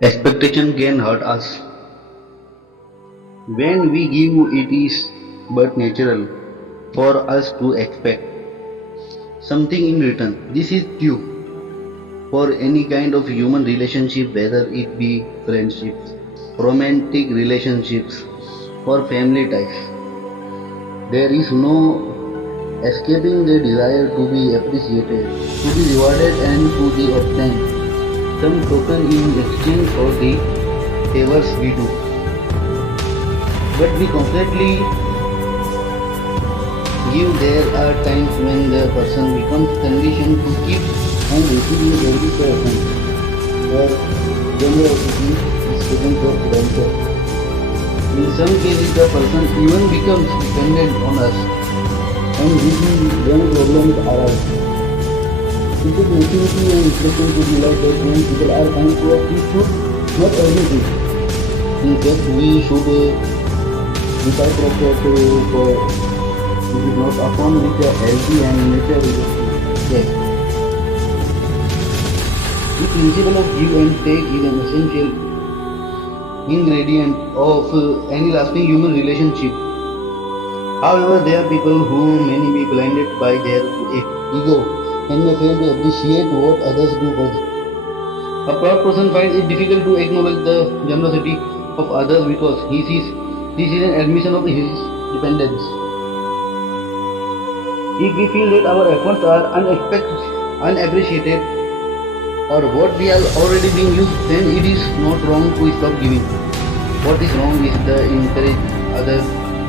Expectation can hurt us. When we give, it is but natural for us to expect something in return. This is due for any kind of human relationship, whether it be friendships, romantic relationships, or family ties. There is no escaping the desire to be appreciated, to be rewarded, and to be obtained some token in exchange for the favors we do. But we constantly give. There are times when the person becomes conditioned to keep and receiving every person, where generosity is taken for granted. In some cases, the person even becomes dependent on us, and this is when problems arise. It is maturity and reflection to realize that when people are kind to us, we should not everything. In fact, we should reciprocate for it is not upon which a healthy and nature is yes. The principle of give and take is an essential ingredient of any lasting human relationship. However, there are people who may be blinded by their ego and may fail to appreciate what others do for them. A proud person finds it difficult to acknowledge the generosity of others because he sees this is an admission of his dependence. If we feel that our efforts are unappreciated or what we are already being used, then it is not wrong to stop giving. What is wrong is the encourage other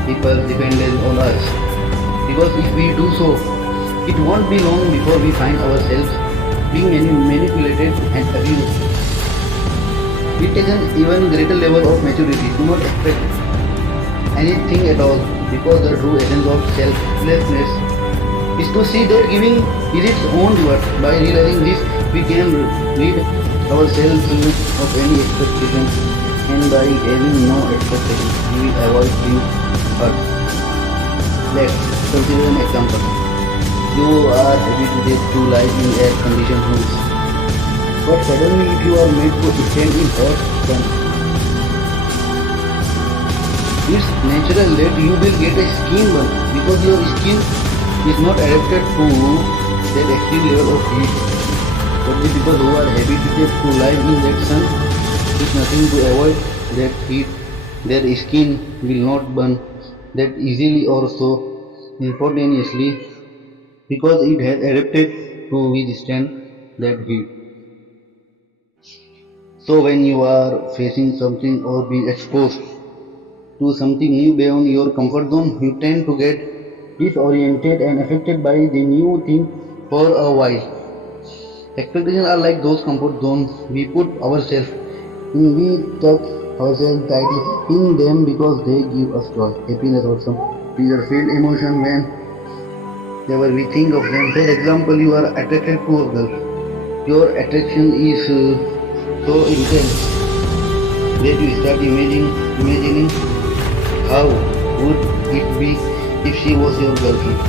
people dependent on us. Because if we do so, it won't be long before we find ourselves being manipulated and abused. It takes an even greater level of maturity to not expect anything at all, because the true essence of selflessness is to see that giving is its own reward. By realizing this, we can rid ourselves of any expectation, and by having no expectation, we avoid being hurt. Let's consider an example. You are habituated to live in air-conditioned rooms, but suddenly if you are made to stand in hot sun, it's natural that you will get a skin burn because your skin is not adapted to that extreme level of heat. But the people who are habituated to live in that sun, is nothing to avoid that heat. Their skin will not burn that easily or so spontaneously because it has adapted to withstand that heat. So when you are facing something or being exposed to something new beyond your comfort zone, you tend to get disoriented and affected by the new thing for a while. Expectations are like those comfort zones we put ourselves in. We tuck ourselves tightly in them because they give us joy, happiness, or some pleasure-filled emotion whenever we think of them. For example, you are attracted to a girl. Your attraction is so intense that you start imagining how would it be if she was your girlfriend.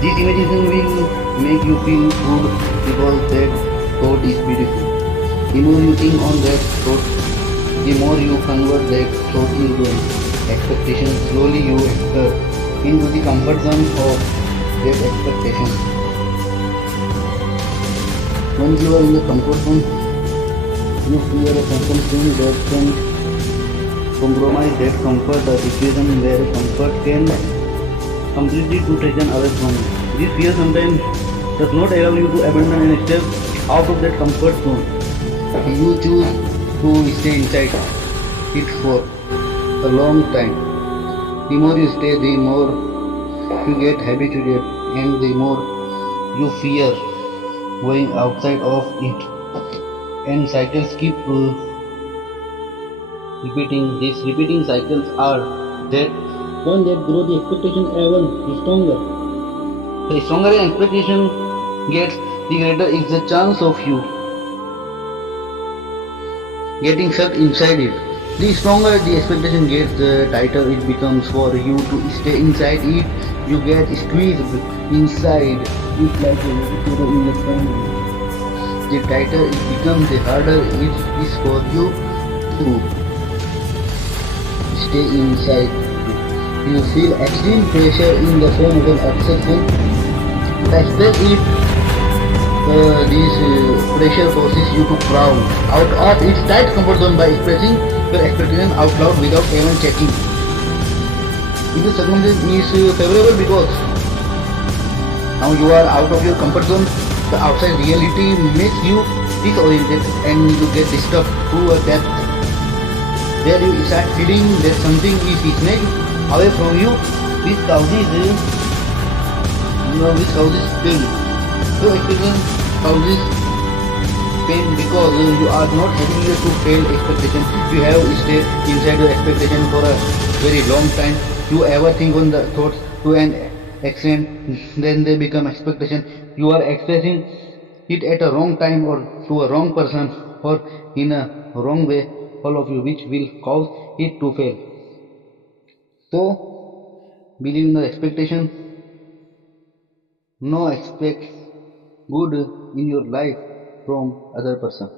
This imagination will make you feel good because that thought is beautiful. The more you think on that thought, the more you convert that thought into an expectation. Slowly you enter into the comfort zone of that expectation. Once you are in the comfort zone, you fear a circumstance that can compromise that comfort, a situation where comfort can completely to taken away from you. This fear sometimes does not allow you to abandon and step out of that comfort zone. You choose to stay inside it for a long time. The more you stay, the more you get habituated and the more you fear going outside of it. And cycles keep repeating. These repeating cycles are that one that grow the expectation even stronger. The stronger an expectation gets, the greater is the chance of you getting sucked inside it. The stronger the expectation gets, the tighter it becomes for you to stay inside it. You get squeezed inside it like a vegetable in the sun. the tighter it becomes, the harder it is for you to stay inside. You feel extreme pressure in the form of an obsession, especially if this pressure forces you to crawl out of its tight comfort zone by expressing your expectation out loud without even checking. If the circumstance is favorable because now you are out of your comfort zone, the outside reality makes you disoriented and you get disturbed to a depth where you start feeling that something is snaked away from you, which causes pain. So experience causes pain because you are not having your to fail expectation. You have stayed inside your expectation for a very long time. You ever think on the thoughts to an extent, then they become expectation. You are expressing it at a wrong time or to a wrong person or in a wrong way, all of you, which will cause it to fail. So believe in the expectation. No expect good in your life from other person.